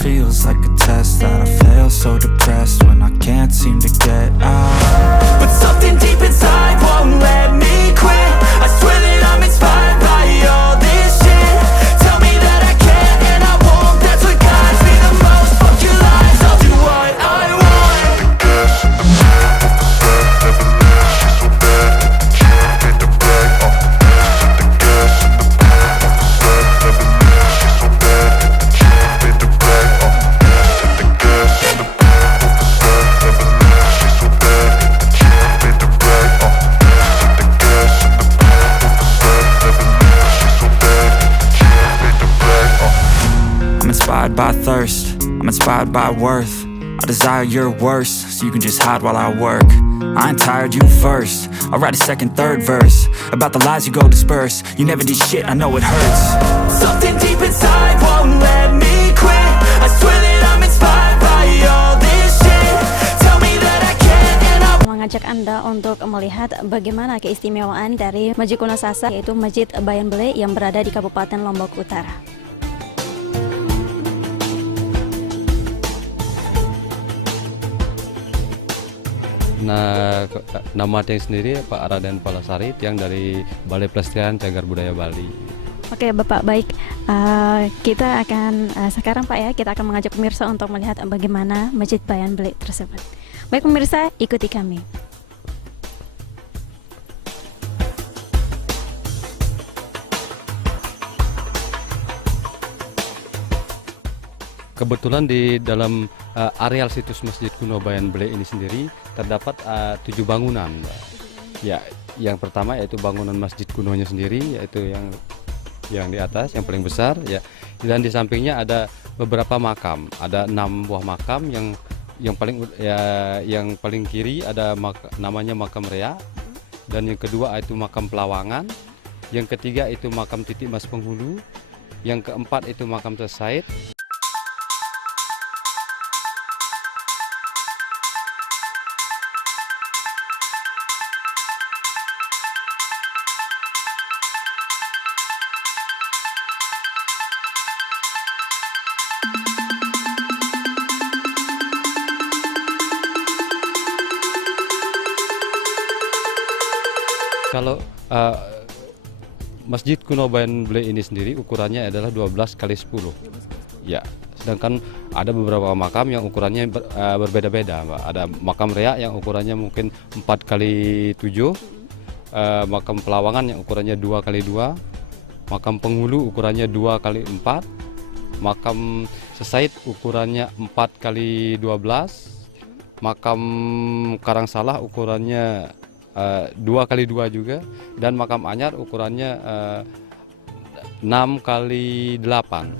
feels like a test that I fail, so depressed when I can't seem to get out. But something deep inside won't let me quit. I swear that I'm inspired by all this shit. Tell me that I can't and I won't. That's what guides me the most. Fuck your lies, I'll do what I want. Inspired by thirst, I'm inspired by worth. I desire your worst, so you can just hide while I work. I ain't tired, you first. I'll write a second, third verse about the lies you go disperse. You never did shit, I know it hurts. Something deep inside won't let me quit. I swear that I'm inspired by all this shit. Tell me that I can't and I mengajak Anda untuk melihat bagaimana keistimewaan dari Masjid Kuno Sasak, yaitu Masjid Bayan Bele yang berada di Kabupaten Lombok Utara. Nah, nama yang sendiri Pak Raden Palasari yang dari Balai Pelestarian Cagar Budaya Bali. Oke Bapak, baik. Kita akan sekarang Pak ya, kita akan mengajak pemirsa untuk melihat bagaimana Masjid Bayan Bele tersebut. Baik pemirsa, ikuti kami. Kebetulan di dalam areal situs Masjid Kuno Bayan Bele ini sendiri terdapat 7 bangunan. Ya, yang pertama yaitu bangunan Masjid Kunonya sendiri, yaitu yang di atas, yang paling besar ya. Dan di sampingnya ada beberapa makam. Ada 6 buah makam yang paling kiri ada namanya makam Rea, dan yang kedua itu makam Pelawangan, yang ketiga itu makam Titik Mas Penghulu, yang keempat itu makam Said. Kalau Masjid Kuno Bayan Bele ini sendiri ukurannya adalah 12 kali 10. Ya, sedangkan ada beberapa makam yang ukurannya berbeda-beda, Mbak. Ada makam Rea yang ukurannya mungkin 4 kali 7, makam Pelawangan yang ukurannya 2 kali 2, makam Penghulu ukurannya 2 kali 4, makam Said ukurannya 4 kali 12, makam Karangsalah ukurannya 2 kali 2 juga, dan makam Anyar ukurannya 6 kali 8.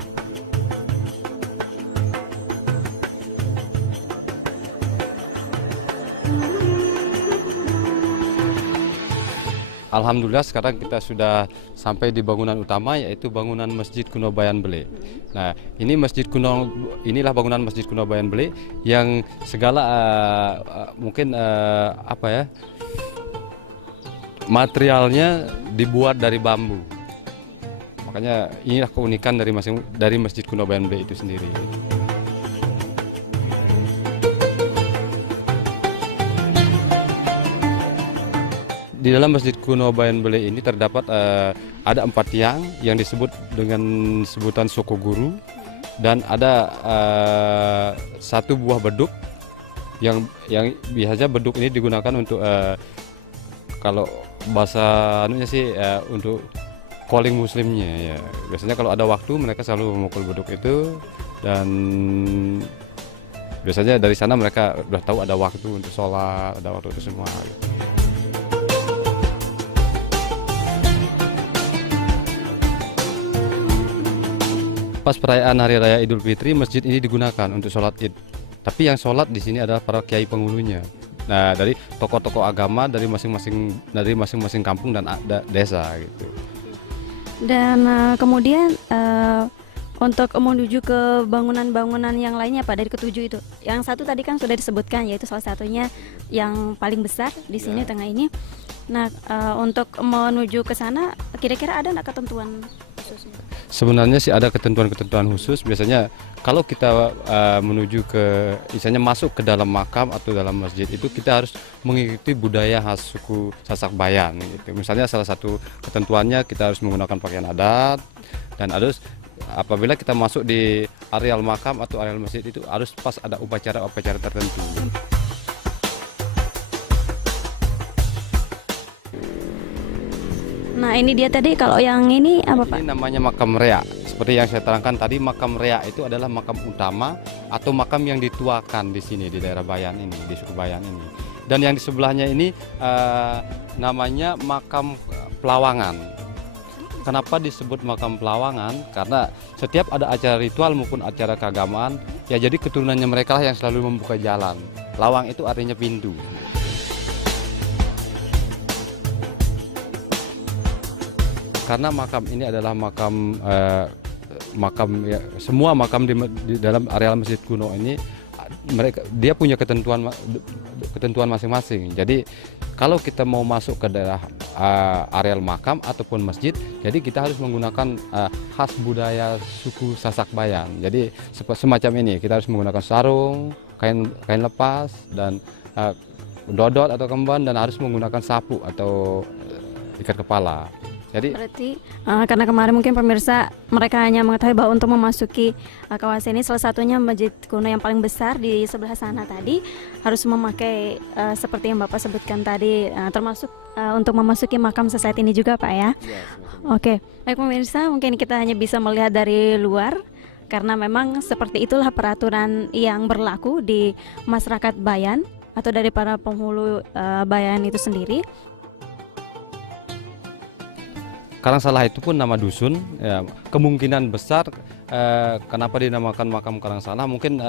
Alhamdulillah sekarang kita sudah sampai di bangunan utama, yaitu bangunan Masjid Kuno Bayan Bele. Nah, inilah bangunan Masjid Kuno Bayan Bele yang segala mungkin materialnya dibuat dari bambu. Makanya inilah keunikan dari Masjid Kuno Bayan Bele itu sendiri. Di dalam Masjid Kuno Bayan Bele ini terdapat ada 4 tiang yang disebut dengan sebutan Soko Guru, dan ada 1 buah beduk yang biasanya beduk ini digunakan untuk kalau bahasa anunya sih untuk calling muslimnya ya. Biasanya kalau ada waktu mereka selalu memukul beduk itu, dan biasanya dari sana mereka udah tahu ada waktu untuk sholat, ada waktu itu semua. Pas perayaan Hari Raya Idul Fitri, masjid ini digunakan untuk sholat Id. Tapi yang sholat di sini adalah para kiai penghulunya. Nah, dari tokoh-tokoh agama dari masing-masing kampung dan desa gitu. Dan kemudian untuk menuju ke bangunan-bangunan yang lainnya Pak, dari ketujuh itu. Yang satu tadi kan sudah disebutkan, yaitu salah satunya yang paling besar di sini tengah ini. Nah, untuk menuju ke sana kira-kira ada nggak ketentuan khusus? Sebenarnya sih ada ketentuan-ketentuan khusus. Biasanya kalau kita menuju ke, misalnya masuk ke dalam makam atau dalam masjid itu kita harus mengikuti budaya khas suku Sasak Bayan gitu. Misalnya salah satu ketentuannya kita harus menggunakan pakaian adat, dan harus apabila kita masuk di areal makam atau areal masjid itu harus pas ada upacara-upacara tertentu. Nah ini dia tadi, kalau yang ini apa Pak? Ini namanya makam rea. Seperti yang saya terangkan tadi, makam rea itu adalah makam utama atau makam yang dituakan di sini di daerah Bayan ini, di suku Bayan ini. Dan yang di sebelahnya ini namanya makam Pelawangan. Kenapa disebut makam Pelawangan? Karena setiap ada acara ritual maupun acara keagamaan, ya jadi keturunannya mereka lah yang selalu membuka jalan. Lawang itu artinya pintu. Karena makam ini adalah makam ya, semua makam di dalam areal masjid kuno ini dia punya ketentuan masing-masing. Jadi kalau kita mau masuk ke daerah areal makam ataupun masjid, jadi kita harus menggunakan khas budaya suku Sasak Bayan. Jadi semacam ini, kita harus menggunakan sarung, kain lepas, dan dodot atau kemban, dan harus menggunakan sapu atau ikat kepala. Jadi Berarti karena kemarin mungkin pemirsa mereka hanya mengetahui bahwa untuk memasuki kawasan ini salah satunya masjid kuno yang paling besar di sebelah sana tadi harus memakai seperti yang Bapak sebutkan tadi, termasuk untuk memasuki makam sesaat ini juga Pak ya. Oke, baik pemirsa, mungkin kita hanya bisa melihat dari luar karena memang seperti itulah peraturan yang berlaku di masyarakat Bayan atau dari para penghulu Bayan itu sendiri. Karangsalah itu pun nama dusun, ya, kemungkinan besar kenapa dinamakan makam Karangsalah, mungkin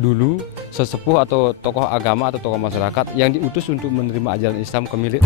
dulu sesepuh atau tokoh agama atau tokoh masyarakat yang diutus untuk menerima ajaran Islam ke milik